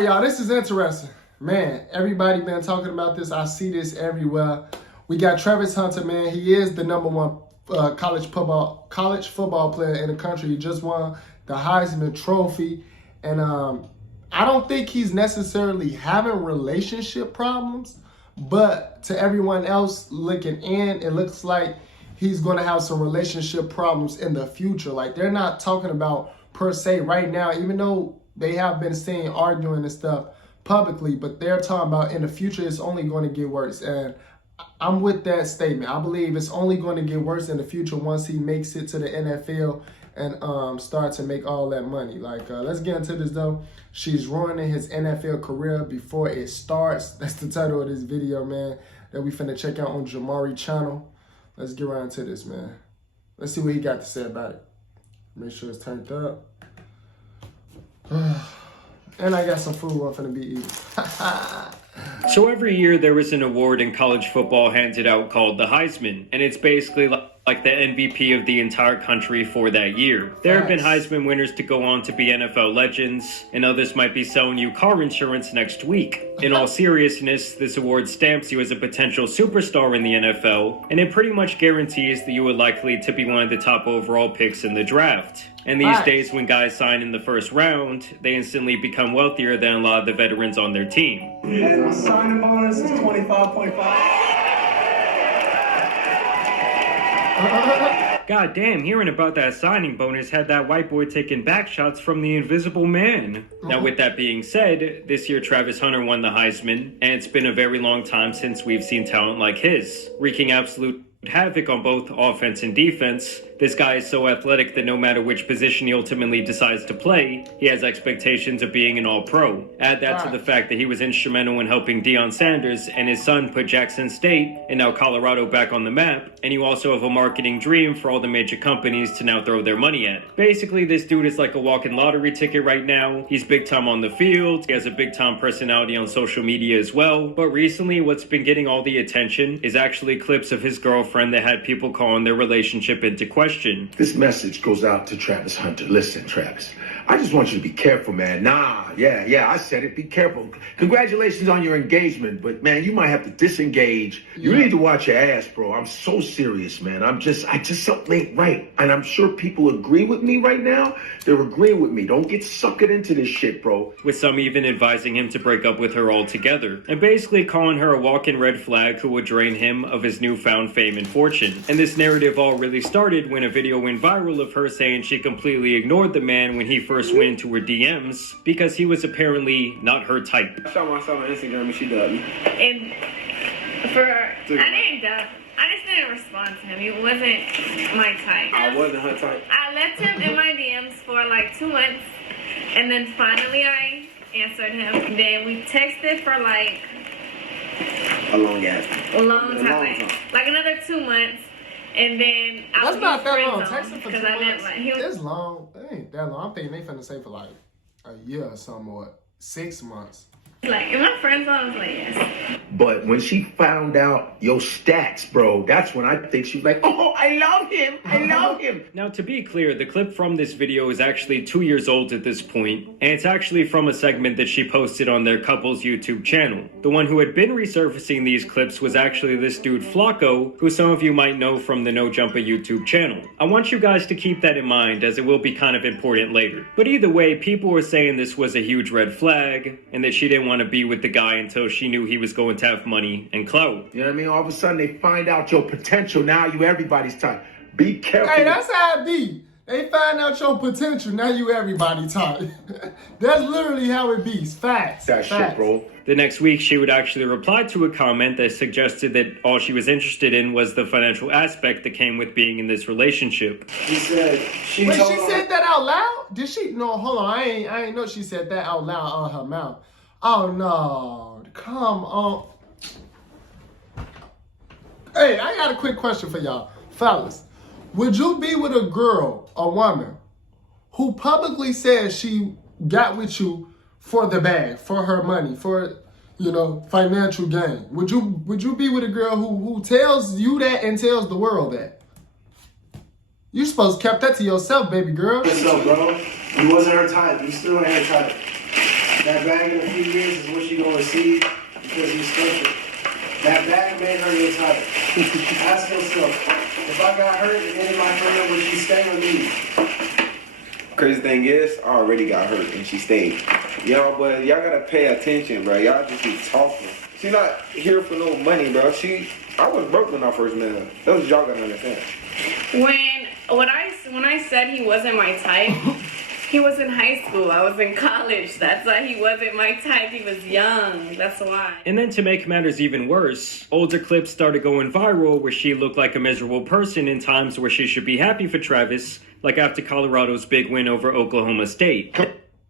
Y'all, this is interesting. Man, everybody been talking about this. I see this everywhere. We got Travis Hunter, man. He is the #1 college football player in the country. He just won the Heisman Trophy. And I don't think he's necessarily having relationship problems. But to everyone else looking in, it looks like he's going to have some relationship problems in the future. Like, they're not talking about per se right now, even though they have been seen arguing and stuff publicly, but they're talking about in the future it's only going to get worse. And I'm with that statement. I believe it's only going to get worse in the future once he makes it to the NFL and start to make all that money. Like, let's get into this though. She's ruining his NFL career before it starts. That's the title of this video, man, that we finna check out on Jamari channel. Let's get right into this, man. Let's see what he got to say about it. Make sure it's turned up. And I got some food I'm finna be eating. So every year there is an award in college football handed out called the Heisman, and it's basically like the MVP of the entire country for that year. There have been Heisman winners to go on to be NFL legends, and others might be selling you car insurance next week. In all seriousness, this award stamps you as a potential superstar in the NFL, and it pretty much guarantees that you are likely to be one of the top overall picks in the draft. And these days, when guys sign in the first round, they instantly become wealthier than a lot of the veterans on their team. And my signing bonus is 25.5. God damn, hearing about that signing bonus had that white boy taking back shots from the Invisible Man. Now, with that being said, this year Travis Hunter won the Heisman, and it's been a very long time since we've seen talent like his, wreaking absolute havoc on both offense and defense. This guy is so athletic that no matter which position he ultimately decides to play, he has expectations of being an all-pro. Add that to the fact that he was instrumental in helping Deion Sanders and his son put Jackson State and now Colorado back on the map, and you also have a marketing dream for all the major companies to now throw their money at. Basically, this dude is like a walking lottery ticket right now. He's big time on the field, he has a big time personality on social media as well, but recently what's been getting all the attention is actually clips of his girlfriend that had people calling their relationship into question. This message goes out to Travis Hunter. Listen, Travis, I just want you to be careful, man. I said it. Be careful. Congratulations on your engagement, but man, you might have to disengage. You need to watch your ass, bro. I'm so serious, man. I just something ain't right. And I'm sure people agree with me right now. They're agreeing with me. Don't get suckered into this shit, bro. With some even advising him to break up with her altogether, and basically calling her a walking red flag who would drain him of his newfound fame and fortune. And this narrative all really started when a video went viral of her saying she completely ignored the man when he first went into her DMs because he was apparently not her type. I saw myself on Instagram and she dubbed me. And I didn't dub. I just didn't respond to him. He wasn't my type. I wasn't her type. I left him in my DMs for like 2 months, and then finally I answered him. Then we texted for like a long time, like another 2 months. And then I was not that long. Texting for 2 months. I didn't like him. It's long. It ain't that long. I'm thinking they finna say for like a year or something, or 6 months. Like, in my friend zone, I was like, yes. But when she found out your stats, bro, that's when I think she was like, oh, I love him. I love him. Now, to be clear, the clip from this video is actually 2 years old at this point, and it's actually from a segment that she posted on their couple's YouTube channel. The one who had been resurfacing these clips was actually this dude Flacco, who some of you might know from the No Jumper YouTube channel. I want you guys to keep that in mind, as it will be kind of important later. But either way, people were saying this was a huge red flag, and that she didn't want to be with the guy until she knew he was going to have money and clout. You know what I mean? All of a sudden, they find out your potential. Now you everybody's type. Be careful. Hey, that's how it be. They find out your potential. Now you everybody type. That's literally how it be. Facts. That shit, bro. The next week, she would actually reply to a comment that suggested that all she was interested in was the financial aspect that came with being in this relationship. She said she said that out loud? Did she? No, hold on. I ain't know she said that out loud on her mouth. Oh no, come on. Hey, I got a quick question for y'all. Fellas, would you be with a girl, a woman, who publicly says she got with you for the bag, for her money, for, you know, financial gain? Would you be with a girl who tells you that and tells the world that? You supposed to keep that to yourself, baby girl. Yourself, bro. You wasn't her type. You still ain't her type. That bag in a few years is what she gonna receive because he's special. That bag made her this height. Ask yourself, if I got hurt in any of my career, would she stay or leave? Crazy thing is, I already got hurt and she stayed. Y'all, but y'all gotta pay attention, bro. Y'all just be talking. She not here for no money, bro. I was broke when I first met her. That's what y'all gotta understand. When I said he wasn't my type, he was in high school. I was in college. That's why he wasn't my type. He was young. That's why. And then to make matters even worse, older clips started going viral where she looked like a miserable person in times where she should be happy for Travis, like after Colorado's big win over Oklahoma State.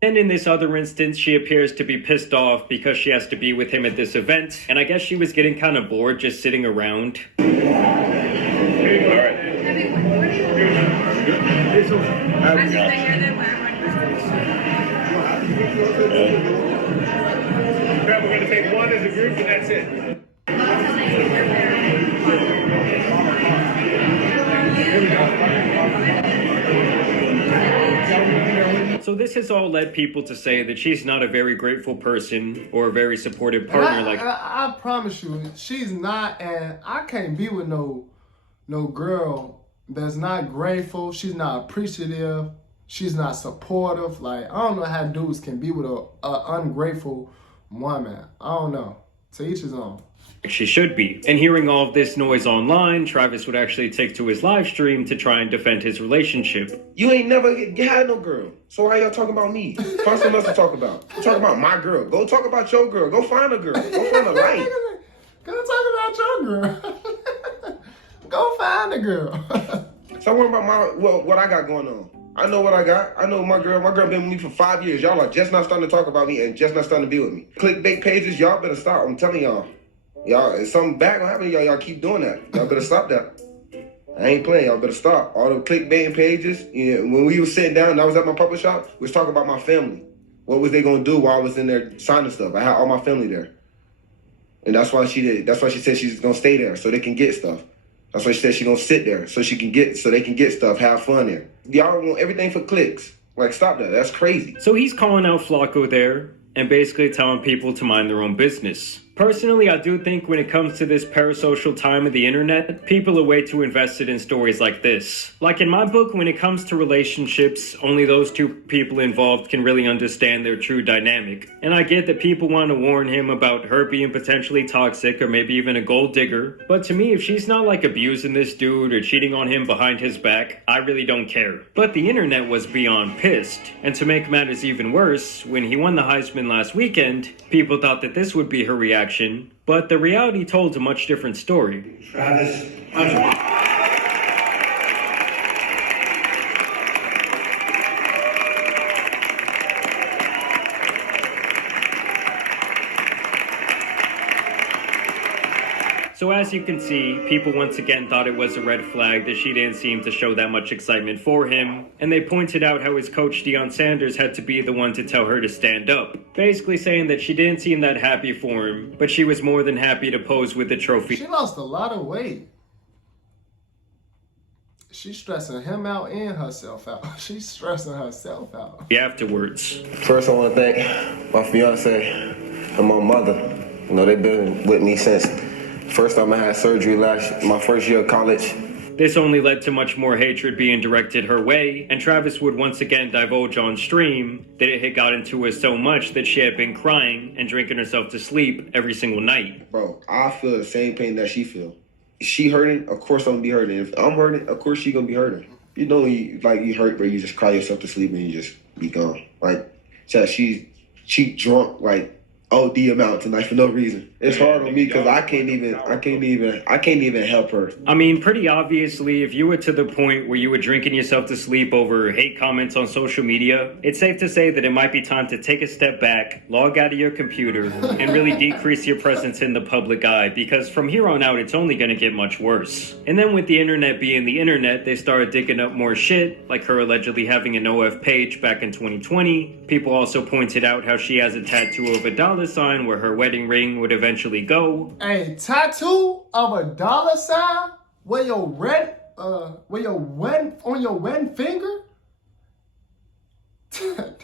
And in this other instance, she appears to be pissed off because she has to be with him at this event, and I guess she was getting kind of bored just sitting around. We're going to take one as a group, and that's it. So this has all led people to say that she's not a very grateful person or a very supportive partner. I promise you, she's not, and I can't be with no girl that's not grateful. She's not appreciative. She's not supportive. Like, I don't know how dudes can be with a ungrateful woman. I don't know. To each his own. She should be. And hearing all of this noise online, Travis would actually take to his live stream to try and defend his relationship. You ain't never had no girl. So why y'all talking about me? Find something else to talk about. I'm talking about my girl. Go talk about your girl. Go find a girl. Go find a life. Go talk about your girl. Go find a girl. So worry about what I got going on. I know what I got. I know my girl. My girl been with me for 5 years. Y'all are just not starting to talk about me and just not starting to be with me. Clickbait pages, y'all better stop. I'm telling y'all. Y'all, something bad gonna happen to y'all. Y'all keep doing that. Y'all better stop that. I ain't playing. Y'all better stop. All the clickbaiting pages. You know, when we was sitting down and I was at my puppet shop, we was talking about my family. What was they gonna do while I was in there signing stuff? I had all my family there. And that's why she did. That's why she said she's gonna stay there so they can get stuff. That's why she said she's gonna sit there so they can get stuff, have fun there. Y'all want everything for clicks. Like, stop that. That's crazy. So he's calling out Flacco there and basically telling people to mind their own business. Personally, I do think when it comes to this parasocial time of the internet, people are way too invested in stories like this. Like in my book, when it comes to relationships, only those two people involved can really understand their true dynamic. And I get that people want to warn him about her being potentially toxic or maybe even a gold digger. But to me, if she's not like abusing this dude or cheating on him behind his back, I really don't care. But the internet was beyond pissed. And to make matters even worse, when he won the Heisman last weekend, people thought that this would be her reaction. But the reality told a much different story. Travis Hunter. So as you can see, people once again thought it was a red flag that she didn't seem to show that much excitement for him, and they pointed out how his coach Deion Sanders had to be the one to tell her to stand up, basically saying that she didn't seem that happy for him, but she was more than happy to pose with the trophy. She lost a lot of weight. She's stressing him out and herself out. She's stressing herself out. Afterwards. First, I want to thank my fiance and my mother. You know, they've been with me since first time I had surgery my first year of college. This only led to much more hatred being directed her way, and Travis would once again divulge on stream that it had gotten to her so much that she had been crying and drinking herself to sleep every single night. Bro, I feel the same pain that she feel. She hurting, of course I'm gonna be hurting. If I'm hurting, of course she gonna be hurting. You know, you hurt, bro, you just cry yourself to sleep and you just be gone. Like, she drunk, like, OD amount tonight for no reason. It's hard on me because I can't even help her. I mean, pretty obviously, if you were to the point where you were drinking yourself to sleep over hate comments on social media, it's safe to say that it might be time to take a step back, log out of your computer, and really decrease your presence in the public eye, because from here on out, it's only going to get much worse. And then with the internet being the internet, they started digging up more shit, like her allegedly having an OF page back in 2020. People also pointed out how she has a tattoo of a $sign where her wedding ring would eventually go. A tattoo of a $sign where your on your wedding finger?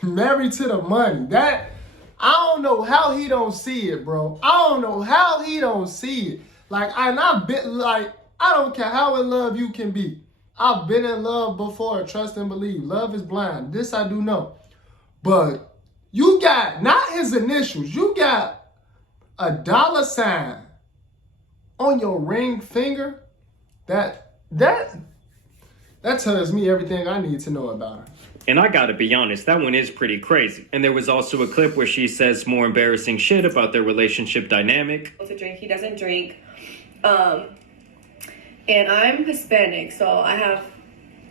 Married to the money. I don't know how he don't see it, bro. I don't know how he don't see it. Like, I've been, like, I don't care how in love you can be. I've been in love before, trust and believe. Love is blind. This I do know. But you got, not his initials, you got a $sign on your ring finger. That tells me everything I need to know about her. And I gotta be honest, that one is pretty crazy. And there was also a clip where she says more embarrassing shit about their relationship dynamic. To drink, he doesn't drink. And I'm Hispanic, so I have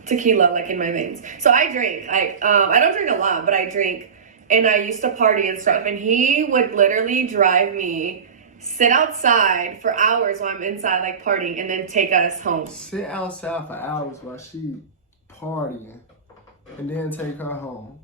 tequila like in my veins. So I drink. I don't drink a lot, but I drink. And I used to party and stuff. And he would literally drive me, sit outside for hours while I'm inside like partying, and then take us home. Sit outside for hours while she partying, and then take her home.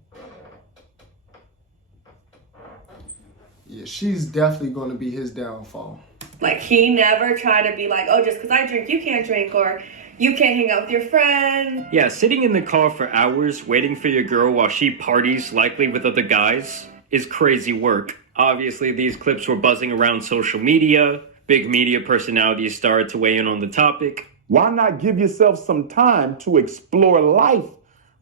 Yeah, she's definitely going to be his downfall. Like, he never tried to be like, oh, just because I drink, you can't drink, or you can't hang out with your friends. Yeah, sitting in the car for hours waiting for your girl while she parties, likely with other guys, is crazy work. Obviously, these clips were buzzing around social media. Big media personalities started to weigh in on the topic. Why not give yourself some time to explore life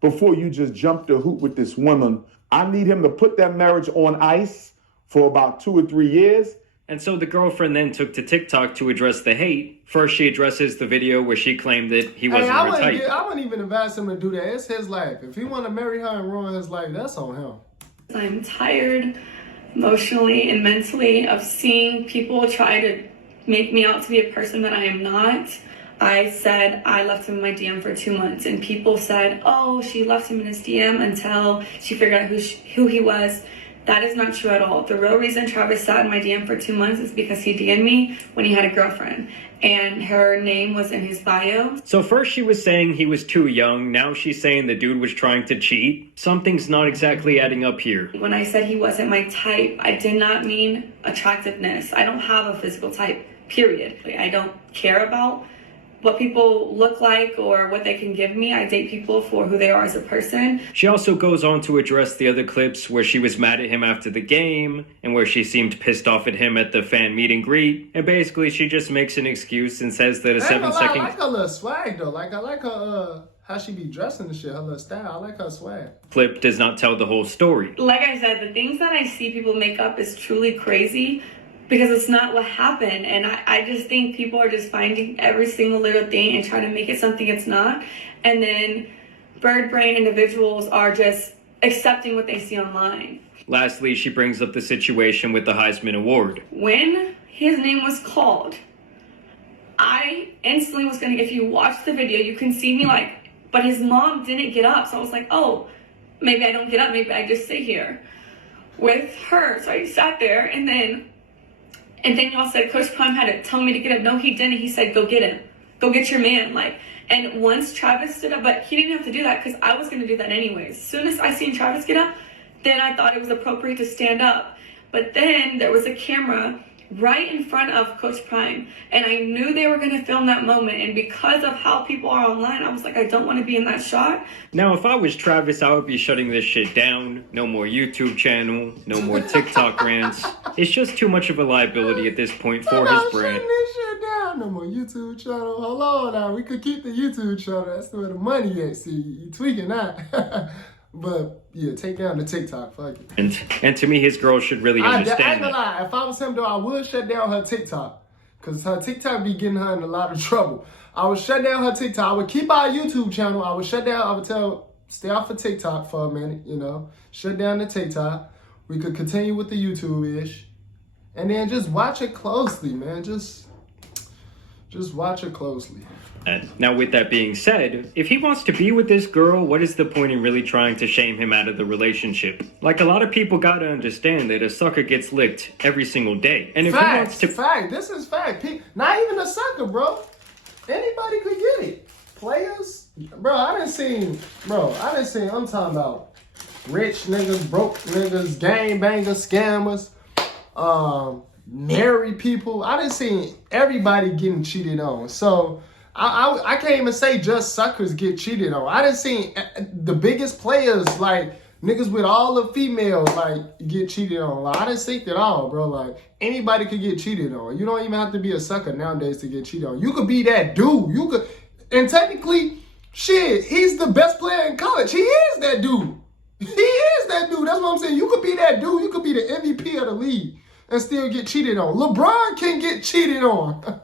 before you just jump the hoop with this woman? I need him to put that marriage on ice for about 2 or 3 years. And so the girlfriend then took to TikTok to address the hate. First, she addresses the video where she claimed that he wasn't her type. I wouldn't even advise him to do that. It's his life. If he want to marry her and ruin his life, that's on him. I'm tired emotionally and mentally of seeing people try to make me out to be a person that I am not. I said I left him in my DM for 2 months, and people said, oh, she left him in his DM until she figured out who he was. That is not true at all. The real reason Travis sat in my DM for 2 months is because he DM'd me when he had a girlfriend, and her name was in his bio. So first she was saying he was too young. Now she's saying the dude was trying to cheat. Something's not exactly adding up here. When I said he wasn't my type, I did not mean attractiveness. I don't have a physical type, period. I don't care about what people look like or what they can give me. I date people for who they are as a person. She also goes on to address the other clips where she was mad at him after the game and where she seemed pissed off at him at the fan meet and greet. And basically she just makes an excuse and says that a 7-second... I like her little swag though. Like, I like her, how she be dressing and shit, her little style. I like her swag. Clip does not tell the whole story. Like I said, the things that I see people make up is truly crazy, because it's not what happened. And I just think people are just finding every single little thing and trying to make it something it's not. And then bird brain individuals are just accepting what they see online. Lastly, she brings up the situation with the Heisman Award. When his name was called, I instantly was gonna, if you watch the video, you can see me like, but his mom didn't get up. So I was like, oh, maybe I don't get up, maybe I just sit here with her. So I sat there, and then y'all said Coach Prime had to tell me to get up. No, he didn't. He said, go get him. Go get your man. And once Travis stood up, but he didn't have to do that because I was going to do that anyways. As soon as I seen Travis get up, then I thought it was appropriate to stand up. But then there was a camera right in front of Coach Prime, and I knew they were going to film that moment. And because of how people are online, I was like, I don't want to be in that shot. Now, if I was Travis, I would be shutting this shit down. No more YouTube channel, no more TikTok rants. It's just too much of a liability at this point for his brand. Shutting this shit down. No more YouTube channel. Hold on now. We could keep the YouTube channel. That's where the money at. See, you tweaking that. But yeah, take down the TikTok. Fuck it. And to me, his girl should really understand. I ain't gonna lie. If I was him though, I would shut down her TikTok, cause her TikTok be getting her in a lot of trouble. I would shut down her TikTok. I would keep our YouTube channel. I would shut down. I would stay off of TikTok for a minute. You know, shut down the TikTok. We could continue with the YouTube-ish, and then just watch it closely, man. Just watch it closely. Now, with that being said, if he wants to be with this girl, what is the point in really trying to shame him out of the relationship? Like, a lot of people gotta understand that a sucker gets licked every single day. And if he wants to... Fact. This is fact. Not even a sucker, bro. Anybody could get it. Players? Bro, I done seen, I'm talking about rich niggas, broke niggas, gangbangers, scammers, married people. I done seen everybody getting cheated on. So... I can't even say just suckers get cheated on. I done seen the biggest players like niggas with all the females like get cheated on. Like, I done seen it all, bro. Like anybody could get cheated on. You don't even have to be a sucker nowadays to get cheated on. You could be that dude. You could, and technically, shit, he's the best player in college. He is that dude. He is that dude. That's what I'm saying. You could be that dude. You could be the MVP of the league and still get cheated on. LeBron can get cheated on.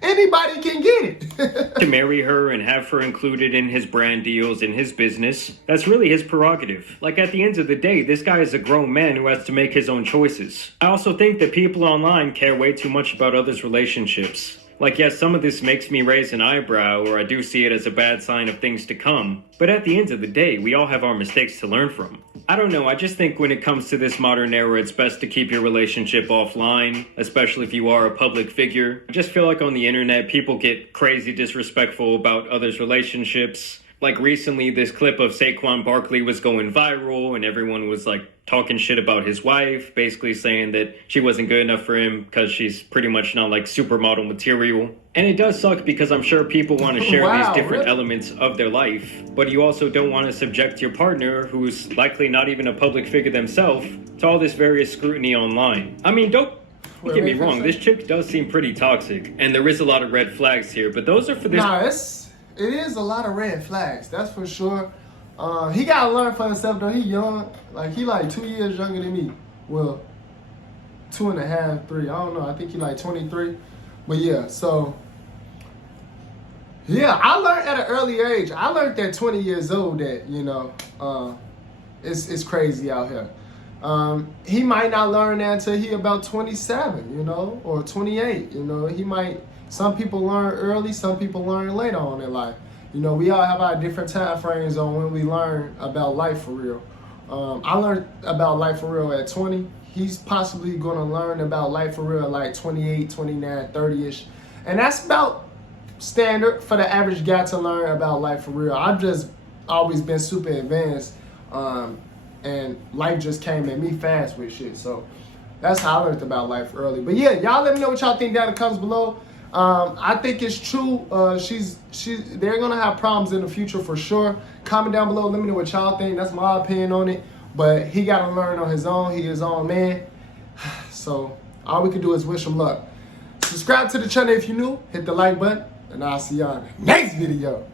Anybody can get it. To marry her and have her included in his brand deals in his business, that's really his prerogative. Like, at the end of the day, this guy is a grown man who has to make his own choices. I also think that people online care way too much about others' relationships. Like, yes, some of this makes me raise an eyebrow, or I do see it as a bad sign of things to come. But at the end of the day, we all have our mistakes to learn from. I don't know, I just think when it comes to this modern era, it's best to keep your relationship offline, especially if you are a public figure. I just feel like on the internet, people get crazy disrespectful about others' relationships. Like recently, this clip of Saquon Barkley was going viral, and everyone was like talking shit about his wife, basically saying that she wasn't good enough for him because she's pretty much not like supermodel material. And it does suck because I'm sure people want to share these different elements of their life, but you also don't want to subject your partner, who's likely not even a public figure themselves, to all this various scrutiny online. I mean, don't get me wrong, this chick does seem pretty toxic, and there is a lot of red flags here, but those are for this... Nah, it is a lot of red flags, that's for sure. He gotta learn for himself though. He young, like he like 2 years younger than me. Well, 2.5, 3. I don't know. I think he like 23. But yeah, so yeah, I learned at an early age. I learned at 20 years old that it's crazy out here. He might not learn that until he about 27, or 28. He might. Some people learn early. Some people learn later on in life. We all have our different time frames on when we learn about life for real. I learned about life for real at 20. He's possibly going to learn about life for real at like 28, 29, 30-ish. And that's about standard for the average guy to learn about life for real. I've just always been super advanced, and life just came at me fast with shit. So that's how I learned about life early. But yeah, y'all let me know what y'all think down in the comments below. I think it's true. They're gonna have problems in the future for sure. Comment down below. Let me know what y'all think. That's my opinion on it. But he gotta learn on his own. He his own man. So all we can do is wish him luck. Subscribe to the channel if you're new. Hit the like button, and I'll see y'all in the next video.